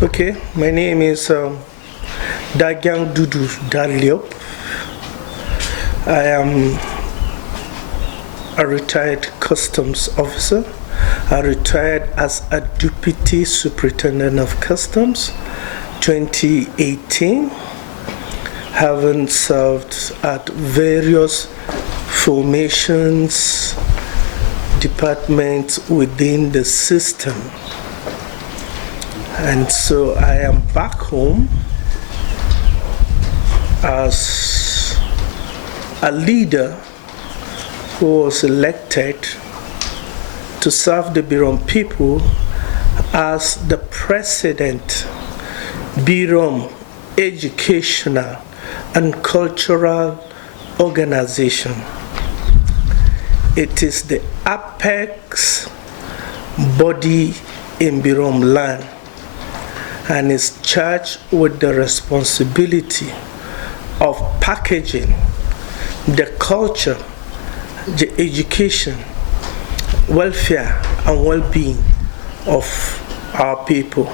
Okay, my name is Gyang Dudu Dalyop. I am a retired customs officer. I retired as a deputy superintendent of customs 2018, having served at various formations, departments within the system. And so I am back home as a leader who was elected to serve the Birom people as the president, Birom Educational and Cultural Organization. It is the apex body in Birom land and is charged with the responsibility of packaging the culture, the education, welfare, and well-being of our people.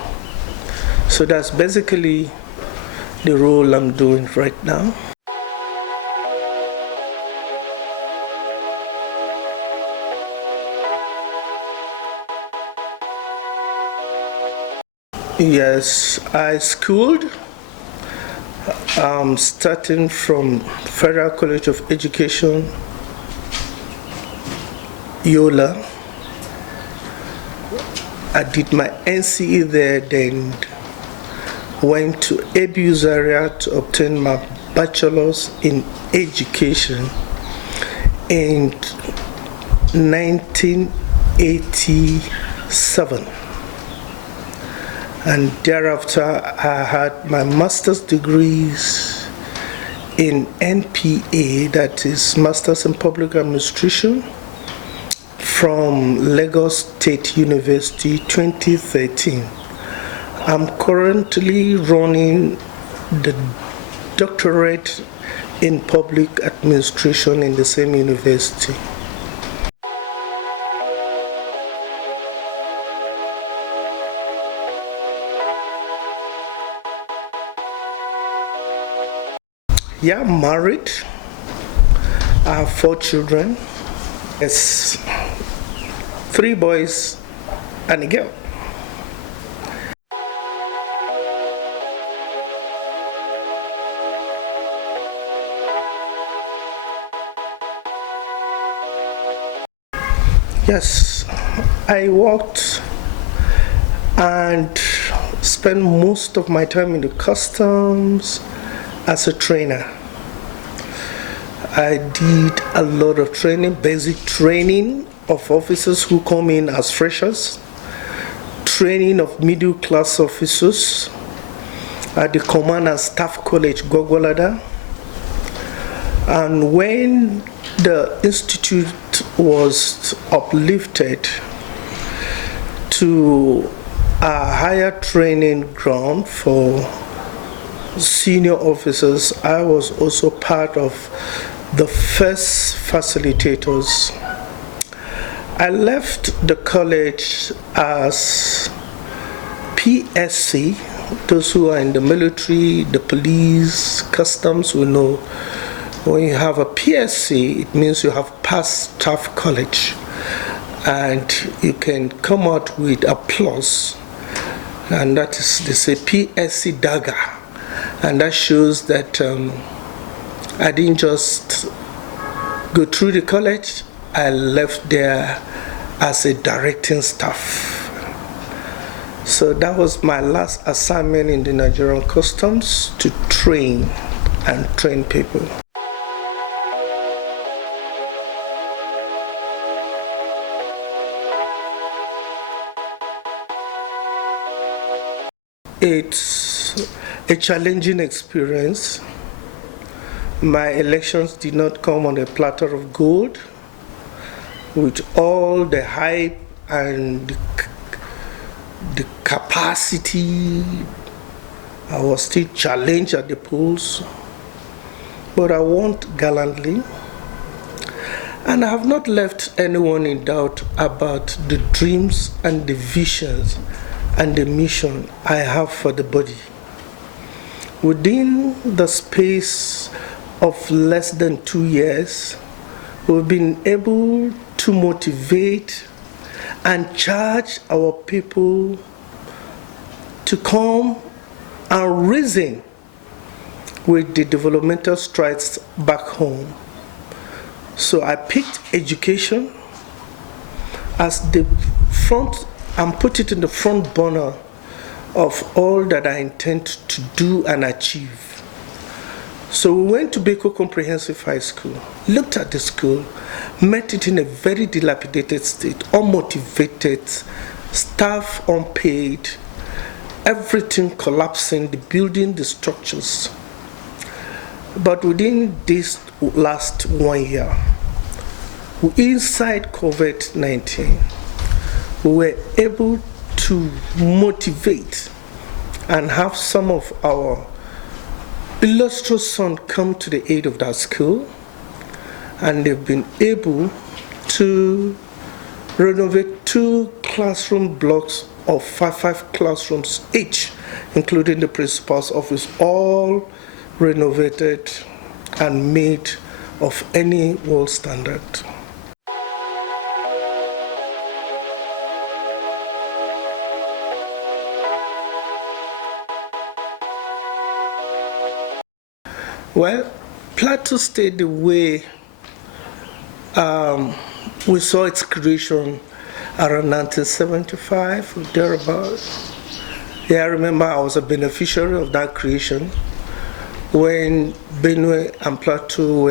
So that's basically the role I'm doing right now. Yes, I schooled, starting from Federal College of Education, Yola. I did my NCE there, then went to ABU Zaria to obtain my bachelor's in education in 1987. And thereafter, I had my master's degrees in NPA, that is Masters in Public Administration, from Lagos State University 2013. I'm currently running the doctorate in public administration in the same university. Yeah, I'm married. I have 4 children. It's 3 boys and a girl. Yes, I worked and spent most of my time in the customs as a trainer. I did a lot of training, basic training of officers who come in as freshers, training of middle class officers at the Command and Staff College, Gogolada. And when the institute was uplifted to a higher training ground for senior officers, I was also part of the first facilitators. I left the college as PSC. Those who are in the military, the police, customs will know. When you have a PSC, it means you have passed staff college, and you can come out with a plus, and that is, they say PSC dagger, and that shows that I didn't just go through the college, I left there as a directing staff. So that was my last assignment in the Nigerian Customs, to train and train people. It's a challenging experience. My elections did not come on a platter of gold. With all the hype and the capacity, I was still challenged at the polls. But I won gallantly. And I have not left anyone in doubt about the dreams and the visions and the mission I have for the body. Within the space of less than 2 years, we've been able to motivate and charge our people to come and reason with the developmental strides back home. So I picked education as the front and put it in the front burner of all that I intend to do and achieve. So we went to Beko Comprehensive High School, looked at the school, met it in a very dilapidated state, unmotivated, staff unpaid, everything collapsing, the building, the structures. But within this last 1 year, inside COVID-19, we were able to motivate and have some of our illustrious sons come to the aid of that school, and they've been able to renovate 2 classroom blocks of five classrooms each, including the principal's office, all renovated and made of any world standard. Well, Plateau stayed the way we saw its creation around 1975 or thereabouts. Yeah, I remember I was a beneficiary of that creation when Benue and Plateau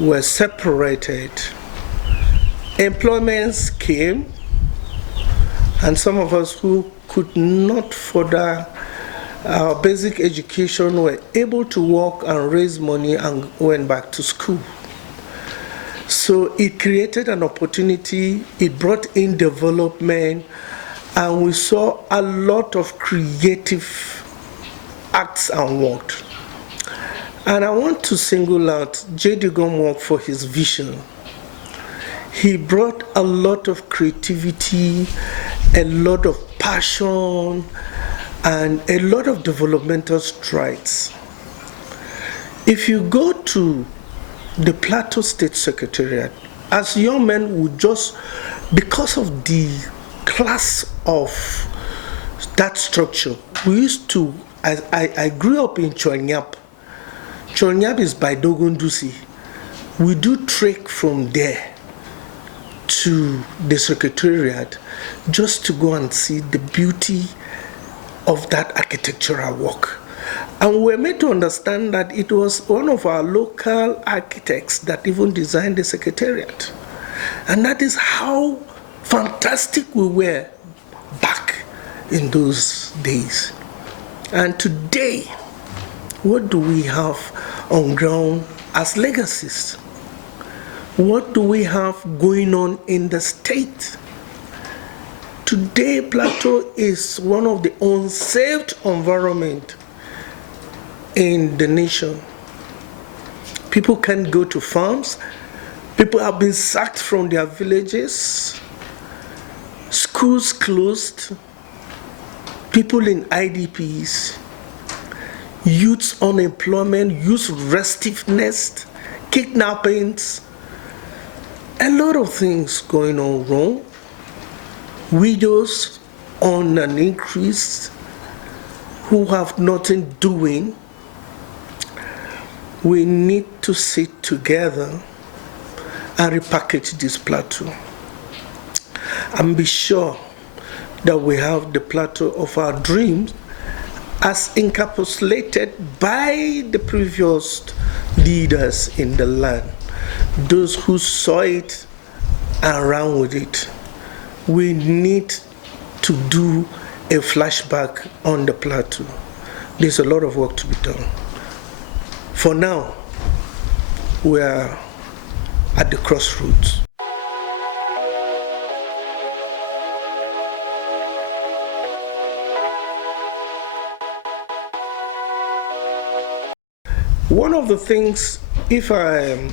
were separated. Employments came, and some of us who could not further our basic education were able to work and raise money and went back to school. So it created an opportunity, it brought in development, and we saw a lot of creative acts and work. And I want to single out J.D. Gumwalk for his vision. He brought a lot of creativity, a lot of passion, and a lot of developmental strides. If you go to the Plateau State Secretariat, as young men would just, because of the class of that structure, we used to, I grew up in Chonyap. Chonyap is by Dogondusi. We do trek from there to the Secretariat just to go and see the beauty of that architectural work. And we were made to understand that it was one of our local architects that even designed the Secretariat. And that is how fantastic we were back in those days. And today, what do we have on ground as legacies? What do we have going on in the state? Today, Plateau is one of the unsaved environments in the nation. People can't go to farms. People have been sacked from their villages. Schools closed. People in IDPs. Youth unemployment, youth restiveness, kidnappings. A lot of things going on wrong. Widows on an increase who have nothing doing. We need to sit together and repackage this plateau and be sure that we have the plateau of our dreams as encapsulated by the previous leaders in the land, those who saw it and ran with it. We need to do a flashback on the plateau. There's a lot of work to be done. For now, we are at the crossroads. One of the things, if I am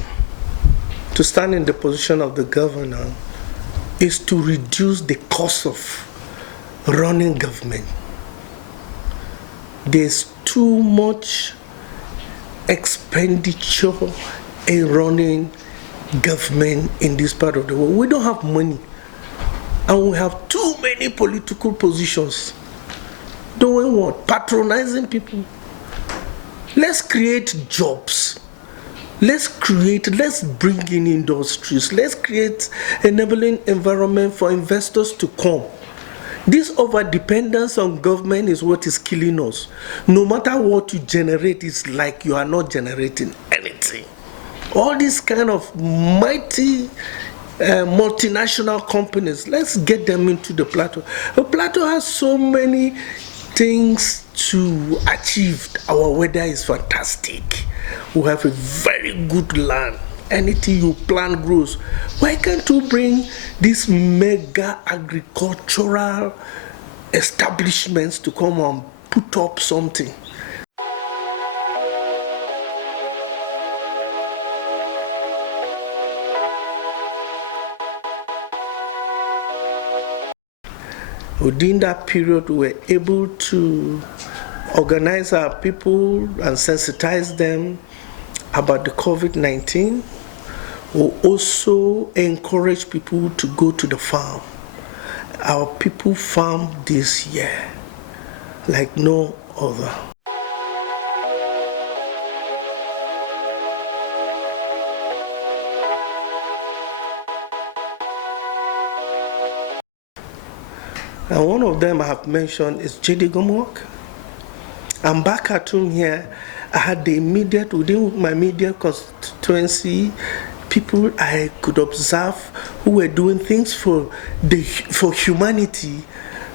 to stand in the position of the governor, is to reduce the cost of running government. There's too much expenditure in running government in this part of the world. We don't have money, and we have too many political positions. Doing what? Patronizing people. Let's create jobs. Let's bring in industries. Let's create enabling environment for investors to come. This over-dependence on government is what is killing us. No matter what you generate, it's like you are not generating anything. All these kind of mighty multinational companies, let's get them into the plateau. The plateau has so many things to achieve. Our weather is fantastic. We have a very good land. Anything you plant grows. Why can't you bring these mega agricultural establishments to come and put up something? Within that period, we were able to organize our people and sensitize them about the COVID-19. We also encourage people to go to the farm. Our people farm this year like no other. And one of them I have mentioned is J.D. Gomwalk. I'm back at home here. I had the immediate, within my media constituency, people I could observe who were doing things for humanity.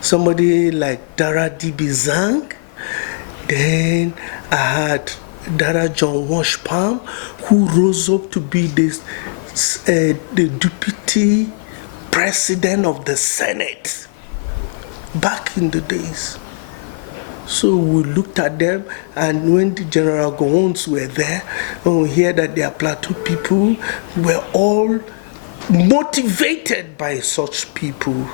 Somebody like Dara D.B. Gyang. Then I had Dara John Washpalm, who rose up to be the deputy president of the Senate back in the days. So we looked at them, and when the General Gowons were there, and we hear that they are Plateau people, were all motivated by such people.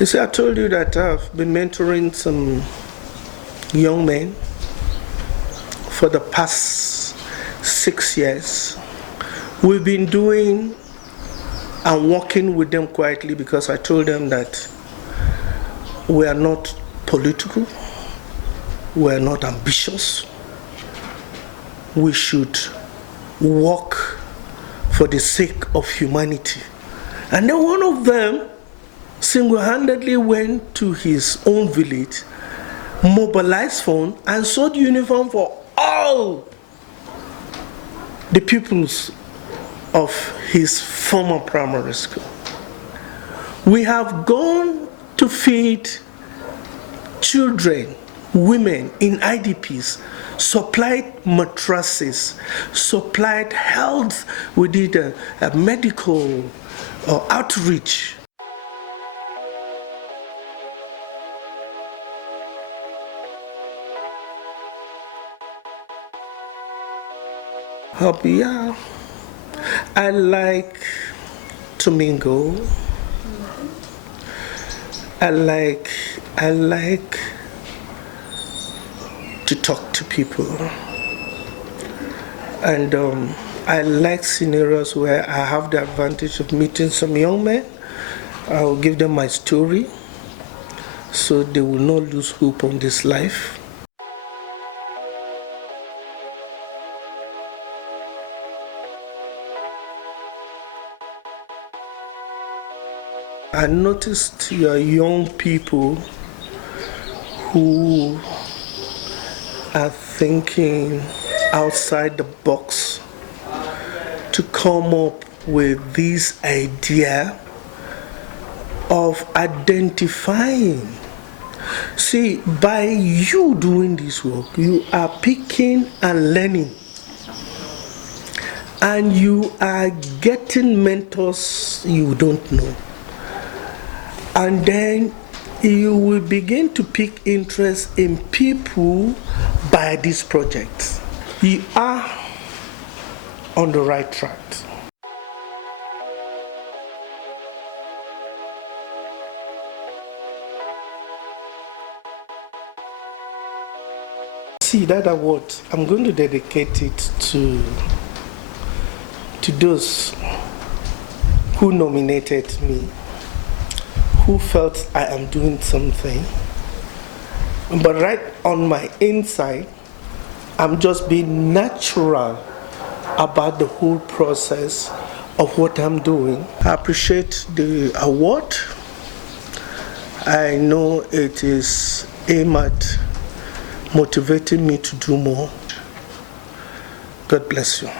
You see, I told you that I've been mentoring some young men for the past 6 years. We've been doing and working with them quietly because I told them that we are not political, we are not ambitious. We should work for the sake of humanity. And then one of them single-handedly went to his own village, mobilized funds, and sold uniform for all the pupils of his former primary school. We have gone to feed children, women in IDPs, supplied mattresses, supplied health. We did a medical outreach. Yeah, I like to mingle. I like to talk to people, and I like scenarios where I have the advantage of meeting some young men. I'll give them my story so they will not lose hope on this life. I noticed your young people who are thinking outside the box to come up with this idea of identifying. See, by you doing this work, you are picking and learning, and you are getting mentors you don't know, and then you will begin to pick interest in people by this project. You are on the right track. See, that award, I'm going to dedicate it to those who nominated me, who felt I am doing something, but right on my inside, I'm just being natural about the whole process of what I'm doing. I appreciate the award. I know it is aimed at motivating me to do more. God bless you.